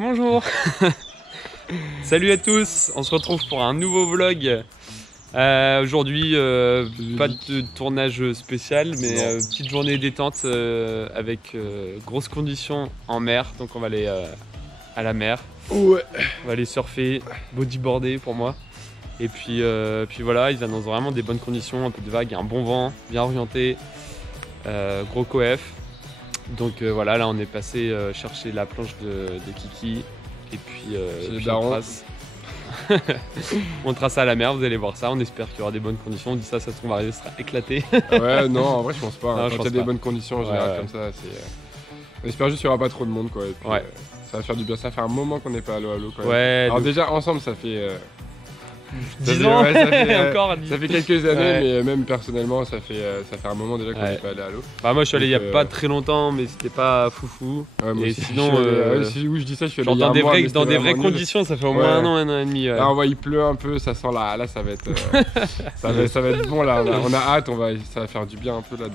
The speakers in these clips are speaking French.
Bonjour. Salut à tous, on se retrouve pour un nouveau vlog. Aujourd'hui, pas de tournage spécial, mais petite journée détente avec grosses conditions en mer. Donc on va aller à la mer. Ouais. On va aller surfer, bodyboarder pour moi. Et puis voilà, ils annoncent vraiment des bonnes conditions, un peu de vagues, un bon vent, bien orienté, gros coef. Donc voilà, là on est passé chercher la planche de Kiki. Et puis, on trace à la mer, vous allez voir ça, on espère qu'il y aura des bonnes conditions. On dit ça se trouve arriver, ça sera éclaté. Ouais, non, en vrai je pense pas. Non, quand il y a des bonnes conditions en général comme ça, on espère juste qu'il n'y aura pas trop de monde quoi. Et puis, ça va faire du bien, ça fait un moment qu'on n'est pas à l'eau quand même. Ouais, alors déjà ensemble ça fait 10 ans, encore ça fait quelques années, mais même personnellement ça fait un moment déjà qu'on n'est pas allé à l'eau. Bah moi je suis allé il y a pas très longtemps, mais c'était pas foufou. Et sinon, oui je dis ça, je suis allé dans des vraies conditions, ça fait au moins un an et demi. Là on voit il pleut un peu, ça sent là ça va être ça va être bon là, on a hâte, ça va faire du bien un peu là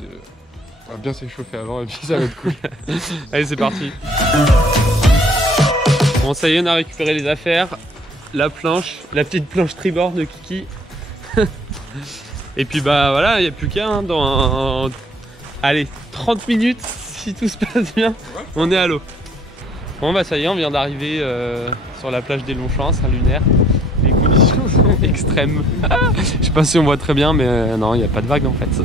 on va bien s'échauffer avant et puis ça va être cool. Allez c'est parti. Bon ça y est, on a récupéré les affaires. La planche, la petite planche tribord de Kiki. Et puis bah voilà, il n'y a plus qu'à dans allez, 30 minutes, si tout se passe bien, on est à l'eau. Bon bah ça y est, on vient d'arriver sur la plage des Longchamps, Saint-Lunaire. Les conditions sont extrêmes. Je sais pas si on voit très bien, mais non, il n'y a pas de vagues en fait.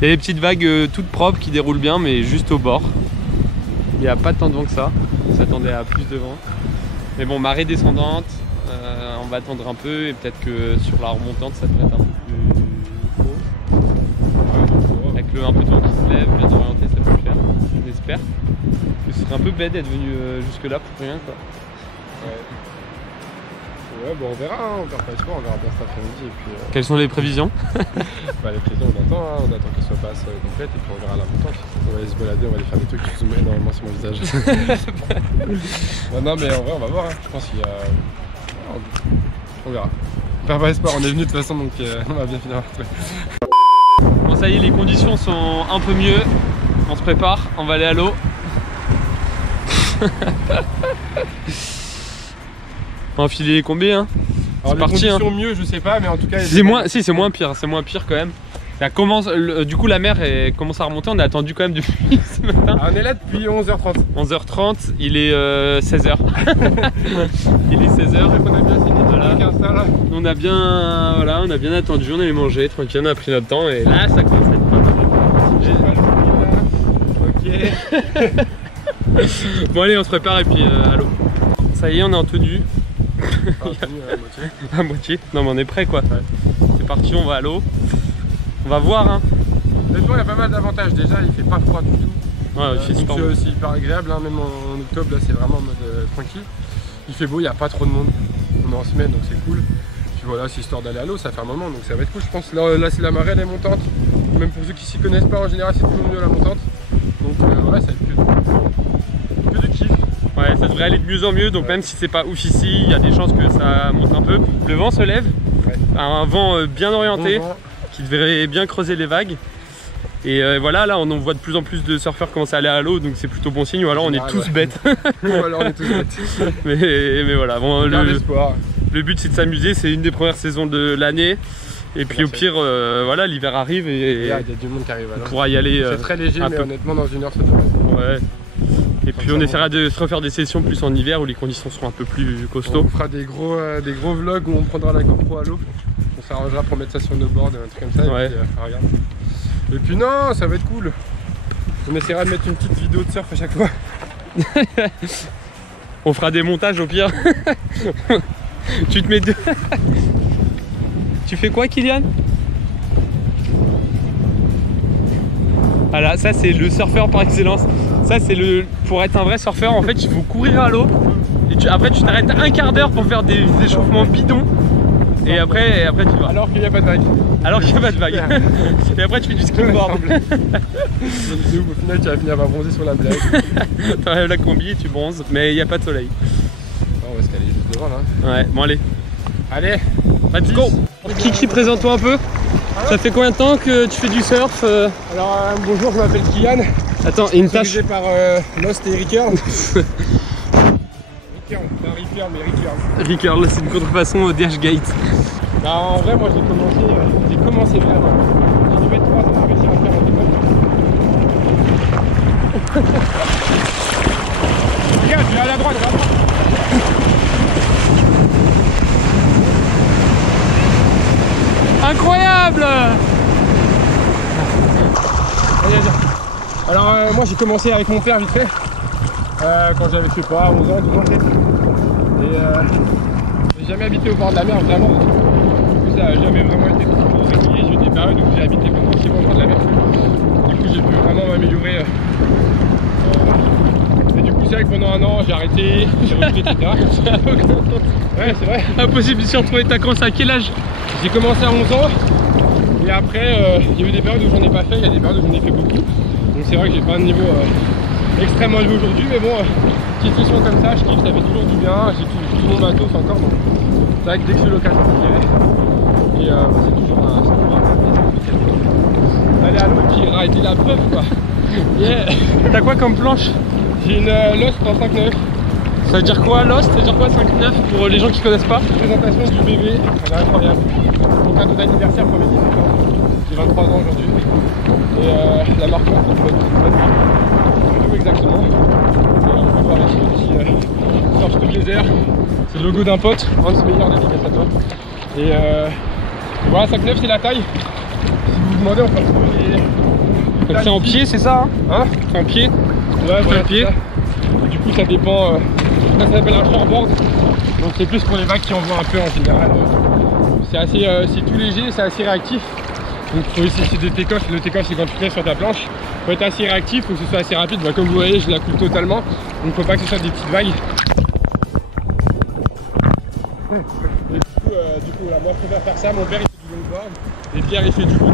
Il y a des petites vagues toutes propres qui déroulent bien, mais juste au bord. Il n'y a pas tant de vent que ça. On s'attendait à plus de vent. Mais bon, marée descendante, on va attendre un peu et peut-être que sur la remontante ça devrait être un peu plus haut. Avec un peu de vent qui se lève, bien orienté, ça peut le faire, j'espère. Ce serait un peu bête d'être venu jusque là pour rien quoi. Ouais, bon on verra, on perd pas espoir, on verra bien cet après-midi. Et puis, quelles sont les prévisions? Bah les prévisions on attend qu'elles soient passes complètes et puis on verra la montante. On va aller se balader, on va aller faire des trucs qui zooment énormément sur mon visage. Non mais en vrai on va voir, je pense qu'il y a... On verra. On perd pas espoir, on est venu de toute façon donc on va bien finir. Bon ça y est, les conditions sont un peu mieux, on se prépare, on va aller à l'eau. On va filer les combis hein. C'est parti hein. Mieux je sais pas mais en tout cas c'est moins pire, c'est moins pire quand même. Ça commence, du coup la mer commence à remonter, on a attendu quand même depuis ce matin. Ah, on est là depuis 11h30. 11h30, il est 16h. Il est 16h. On a bien fini, voilà. On a bien attendu, on allait manger tranquille, on a pris notre temps et là ça commence à être pas mal. Ok. Bon allez on se prépare et puis à l'eau. Ça y est on est en tenue. À moitié. Non mais on est prêt quoi. C'est parti, on va à l'eau. On va voir hein. Honnêtement il y a pas mal d'avantages, déjà il fait pas froid du tout. Ouais, c'est hyper agréable hein. Même en octobre là c'est vraiment en mode tranquille. Il fait beau, il n'y a pas trop de monde. On est en semaine donc c'est cool. Puis voilà, c'est histoire d'aller à l'eau, ça fait un moment donc ça va être cool je pense. Là c'est la marée, elle est montante. Même pour ceux qui s'y connaissent pas en général c'est toujours mieux la montante. Donc ouais ça va être que de kiff. Ouais, ça devrait aller de mieux en mieux, donc même si c'est pas ouf ici, il y a des chances que ça monte un peu. Le vent se lève, un vent bien orienté, qui devrait bien creuser les vagues. Et voilà, là on en voit de plus en plus de surfeurs commencer à aller à l'eau, donc c'est plutôt bon signe, ou alors on est tous bêtes. Ou alors on est tous bêtes. mais voilà, bon, le but c'est de s'amuser, c'est une des premières saisons de l'année. Et puis au pire, voilà, l'hiver arrive et il y a du monde qui arrive. On pourra y aller. C'est très léger, mais honnêtement dans une heure ça devrait être. Ouais. Et puis on essaiera de se refaire des sessions plus en hiver où les conditions seront un peu plus costauds. On fera des gros vlogs où on prendra la GoPro à l'eau. On s'arrangera pour mettre ça sur nos boards, un truc comme ça. Ouais. Et puis, regarde. Et puis non, ça va être cool. On essaiera de mettre une petite vidéo de surf à chaque fois. On fera des montages au pire. Tu te mets deux. Tu fais quoi Kylian? Voilà, ça c'est le surfeur par excellence. Ça c'est pour être un vrai surfeur en fait il faut courir à l'eau et après tu t'arrêtes un quart d'heure pour faire des échauffements bidons et après tu vas. Alors qu'il n'y a pas de vague. Alors qu'il n'y a pas de vague. Et après tu fais du skateboard. Au final tu vas finir par bronzer sur la blague. T'enlèves la combi et tu bronzes mais il n'y a pas de soleil. On va se caler juste devant là. Ouais bon allez. Allez, let's go. Kiki, présente-toi un peu. Ça fait combien de temps que tu fais du surf? Alors bonjour, je m'appelle Kylian. Attends, une tâche. Dirigé par Lost et Ricker. Ricurl, mais Ricurl. Ricurl, c'est une contrefaçon au DH-Gate. Bah, en vrai, moi j'ai commencé vraiment. J'ai dû mettre 3 ans pour réussir à faire un décolle. Regarde, je vais à la droite, Incroyable! Alors moi j'ai commencé avec mon père vite fait quand j'avais je sais pas 11 ans, 12 ans peut-être. Et j'ai jamais habité au bord de la mer vraiment. Du coup ça a jamais vraiment été trop régulier. J'ai eu des périodes où j'ai habité pendant 6 mois au bord de la mer. Du coup j'ai pu vraiment m'améliorer. Et du coup c'est vrai que pendant un an j'ai arrêté, j'ai repris etc. Ouais c'est vrai. Impossible de s'y retrouver, t'as commencé à quel âge? J'ai commencé à 11 ans. Et après il y a eu des périodes où j'en ai pas fait, il y a des périodes où j'en ai fait beaucoup. Donc c'est vrai que j'ai pas un niveau extrêmement élevé aujourd'hui, mais bon, petites sessions comme ça, je kiffe, ça fait toujours du bien, j'ai tout mon matos encore, donc c'est vrai que dès que j'ai l'occasion, je dirais. Et c'est toujours un aller à l'eau et puis rider la preuve quoi. Yeah. T'as quoi comme planche? J'ai une Lost en 5.9. Ça veut dire quoi Lost? Ça veut dire quoi 5.9 pour les gens qui connaissent pas? Présentation du bébé, elle est incroyable. Mon cadeau d'anniversaire pour mes 18 ans. J'ai 23 ans aujourd'hui. Et la marque c'est tout exactement. Et on peut voir ici le petit Surf to Blazer. C'est le logo d'un pote, Hans Meyer, dédicace à toi. Et voilà, 5.9 c'est la taille. Si vous vous demandez, on peut retrouver les... Donc c'est en pied, c'est ça hein? C'est en pied? Ouais, c'est en pied. Et du coup ça dépend, ça s'appelle un shortboard. Donc c'est plus pour les vagues qui envoient un peu en général. C'est assez, c'est tout léger, c'est assez réactif. Donc il faut essayer de take-off. Le take-off c'est quand tu te lèves sur ta planche. Il faut être assez réactif, il faut que ce soit assez rapide. Bah, comme vous voyez, je la coule totalement. Donc il ne faut pas que ce soit des petites vagues. Et du coup là, moi je préfère faire ça. Mon père il fait du longboard et Pierre il fait du bout.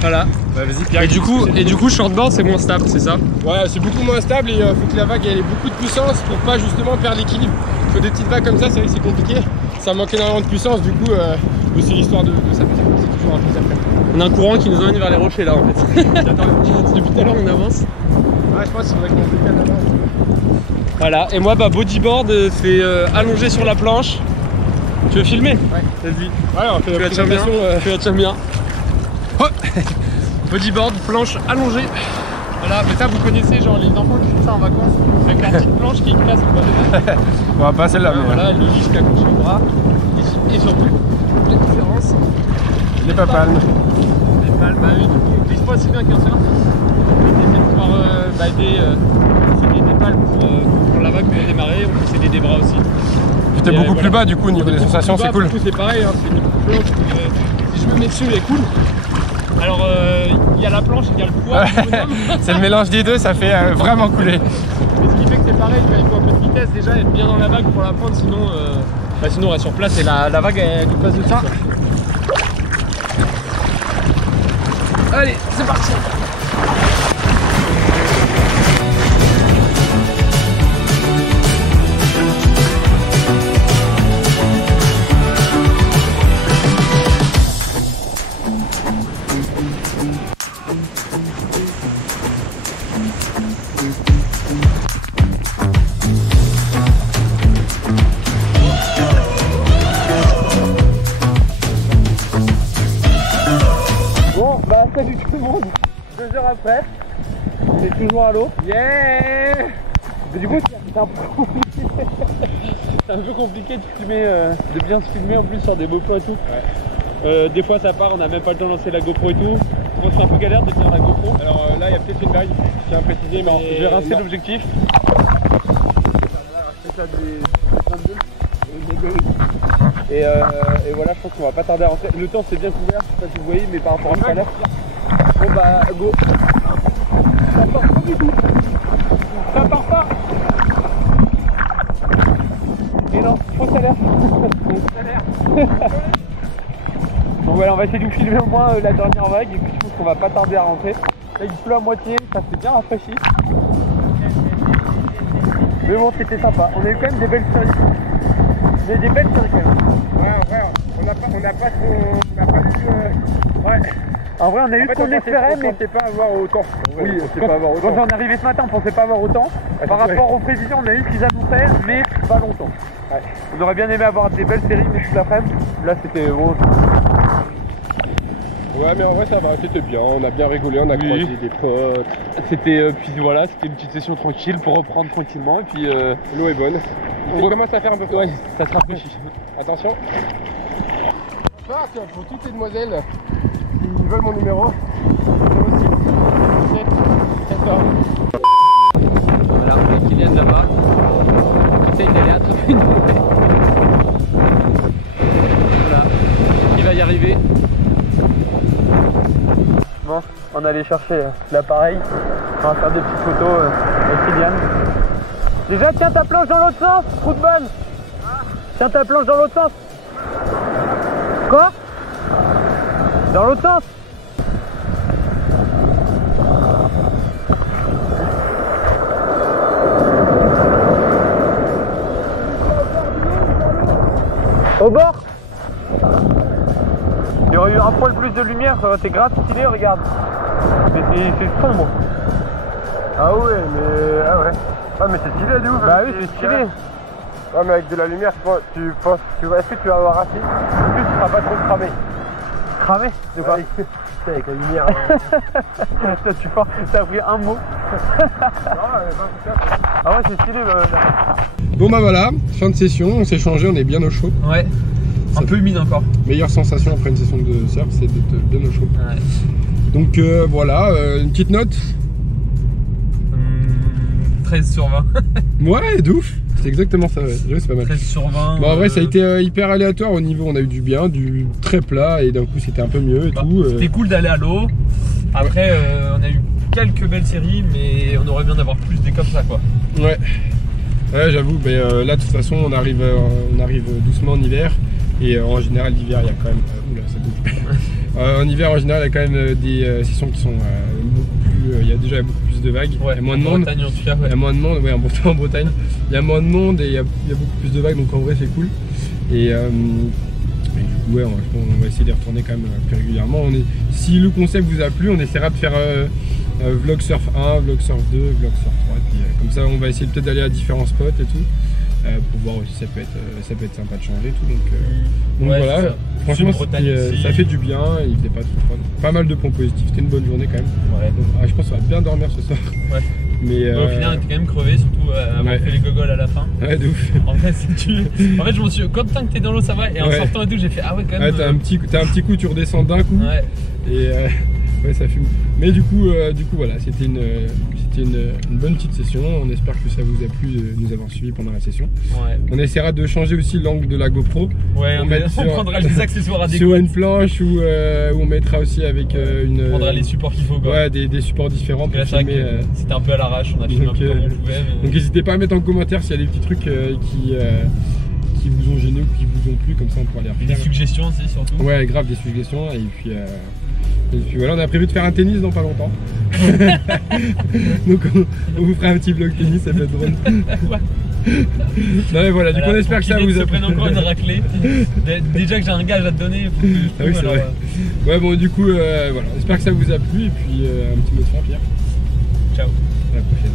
Voilà. Bah, vas-y, Pierre. Et du coup, shortboard c'est moins stable, c'est ça? Ouais, c'est beaucoup moins stable et il faut que la vague ait beaucoup de puissance pour pas justement perdre l'équilibre. Il faut des petites vagues comme ça, c'est vrai que c'est compliqué. Ça manque énormément de puissance, du coup c'est l'histoire de ça. C'est toujours un plaisir à faire. On a un courant qui nous emmène vers les rochers là en fait. Depuis tout à l'heure on avance. Ouais, je pense qu'il faudrait qu'on se décale là-bas. Voilà, et moi bah bodyboard c'est allongé sur la planche. Tu veux filmer? Ouais. Vas-y. Ouais, on fait la Tu la tiens bien. Oh. Bodyboard, planche allongée. Voilà, mais ça vous connaissez genre les enfants qui font ça en vacances avec la petite planche qui casse au bas de la. Bon, pas celle-là, mais voilà, le lit qui accroche au bras. Et surtout, la différence. Les papalmes. Les palmes, bah oui, du coup, on glisse pas aussi bien qu'un surf. On essaie de pouvoir aider des palmes pour la vague pour démarrer, on peut s'aider des bras aussi. J'étais beaucoup plus bas du coup au niveau des sensations, c'est cool. Du coup c'est pareil, hein, c'est beaucoup plus haut. Si je me mets dessus, il est cool. Alors il y a la planche, il y a le poids. C'est le mélange des deux, ça fait vraiment couler. Et ce qui fait que c'est pareil, il faut un peu de vitesse déjà, être bien dans la vague pour la prendre, sinon sinon on reste sur place et la vague elle nous passe de ça. Allez, c'est parti. Salut tout le monde, 2 heures après, on est toujours à l'eau. Yeah. Mais du coup c'est un peu compliqué. C'est un peu compliqué de filmer, de bien se filmer en plus sur des beaux points et tout. Ouais. Des fois ça part, on n'a même pas le temps de lancer la GoPro et tout. Moi c'est un peu galère de tenir la GoPro. Alors là il y a peut-être une vague, je tiens à préciser, mais je vais rincer l'objectif. Et voilà, je pense qu'on va pas tarder à rentrer. Le temps c'est bien couvert, je sais pas si vous voyez, mais par rapport à tout à l'heure. Bon bah go. Ça part pas du tout. Ça part pas. Et non, faux salaire. Bon voilà, on va essayer de vous filmer au moins la dernière vague et puis je pense qu'on va pas tarder à rentrer. Là il pleut à moitié, ça fait bien rafraîchi. Mais bon, c'était sympa. On a eu quand même des belles séries. Mais des belles séries quand même. Ouais, on n'a pas eu... Ouais. En vrai, on a eu ce qu'on espérait, mais on pensait pas avoir autant. oui, on pensait pas avoir quand autant. on est arrivé ce matin, on pensait pas avoir autant. Par rapport aux prévisions, on a eu ce qu'ils annonçaient, mais pas longtemps. Ouais. On aurait bien aimé avoir des belles séries, mais toute l'après-midi. Là, c'était bon. Ouais, mais en vrai, ça va, c'était bien. On a bien rigolé, on a croisé des potes. C'était puis voilà, c'était une petite session tranquille pour reprendre tranquillement et puis L'eau est bonne. On commence à faire un peu froid. ouais, ça se rafraîchit. Attention. Parc pour toutes les demoiselles qui veulent mon numéro. 06 17 14. Voilà, on a Kylian là-bas. Il essaye d'aller attraper une bouteille. Voilà, il va y arriver. Bon, on allait chercher l'appareil. On va faire des petites photos avec Kylian. Déjà, tiens ta planche dans l'autre sens, trou de balle. Tiens ta planche dans l'autre sens. Quoi? Dans l'autre sens. Au bord. Il y aurait eu un poil plus de lumière, ça aurait été grave stylé, regarde. Mais c'est sombre. Ah ouais, mais. Ah ouais. Ah, mais c'est stylé de ouf. Bah oui, c'est stylé. Ouais, mais avec de la lumière, tu penses. Est-ce que tu vas avoir assez? Est-ce que tu seras pas trop cramé? Cramé? De quoi? Avec la lumière. Toi, tu penses, t'as pris un mot. Ah ouais, c'est stylé. Bon bah voilà, fin de session, on s'est changé, on est bien au chaud. Ouais, un peu humide encore. Meilleure sensation après une session de surf, c'est d'être bien au chaud. Ouais. Donc voilà, une petite note. 13 sur 20. Ouais, d'ouf. C'est exactement ça, ouais. C'est pas mal. 13 sur 20. Bon, en vrai, ça a été hyper aléatoire au niveau, on a eu du bien, du très plat et d'un coup c'était un peu mieux et tout. C'était cool d'aller à l'eau. Après, on a eu quelques belles séries, mais on aurait bien d'avoir plus des comme ça, quoi. Ouais. Ouais, j'avoue, mais là de toute façon on arrive doucement en hiver et en général l'hiver il y a quand même oula ça bouge. En hiver en général il y a quand même des sessions qui sont beaucoup plus, il y a déjà beaucoup plus de vagues, Ouais, il y a moins de monde. En Bretagne en tout cas, ouais. Il y a moins de monde, ouais, en Bretagne il y a moins de monde et il y a beaucoup plus de vagues, donc en vrai c'est cool. Et du coup ouais, on va essayer de retourner quand même plus régulièrement. Si le concept vous a plu, on essaiera de faire vlog surf 1, vlog surf 2, vlog surf 3, puis comme ça on va essayer peut-être d'aller à différents spots et tout, pour voir aussi ça peut être sympa de changer et tout, donc Ouais, voilà, franchement ça fait du bien, il faisait pas mal de points positifs, c'était une bonne journée quand même. Ouais. Donc, je pense qu'on va bien dormir ce soir. Ouais. Mais Au final, on était quand même crevé, surtout avoir fait les gogoles à la fin. Ouais, de ouf. En fait, en fait, je m'en suis. Quand tant que t'es dans l'eau, ça va, et en sortant et tout, j'ai fait ah ouais, quand même. Ouais, t'as un petit coup, tu redescends d'un coup. Ouais. Et ouais, ça fume. Mais du coup voilà, c'était une bonne petite session. On espère que ça vous a plu de nous avoir suivis pendant la session. Ouais. On essaiera de changer aussi l'angle de la GoPro. Ouais, on prendra les accessoires adéquats. Sur une planche où on mettra aussi avec On prendra les supports qu'il faut, quoi. Ouais, des supports différents pour filmer. C'était un peu à l'arrache, on a filmé un peu comme on pouvait. Mais... Donc n'hésitez pas à mettre en commentaire s'il y a des petits trucs qui vous ont gêné ou qui vous ont plu, comme ça on pourra les refaire. Des suggestions aussi, surtout. Ouais, grave, des suggestions. Et puis voilà, on a prévu de faire un tennis dans pas longtemps. Donc on vous fera un petit vlog tennis, ça peut être drôle. Non mais voilà, du coup on espère que ça vous a plu. Encore une raclée. Déjà que j'ai un gage à te donner, faut que je ah oui, c'est vrai. Ouais, bon, du coup, voilà, on espère que ça vous a plu. Et puis un petit mot de fin, Pierre. Ciao. À la prochaine.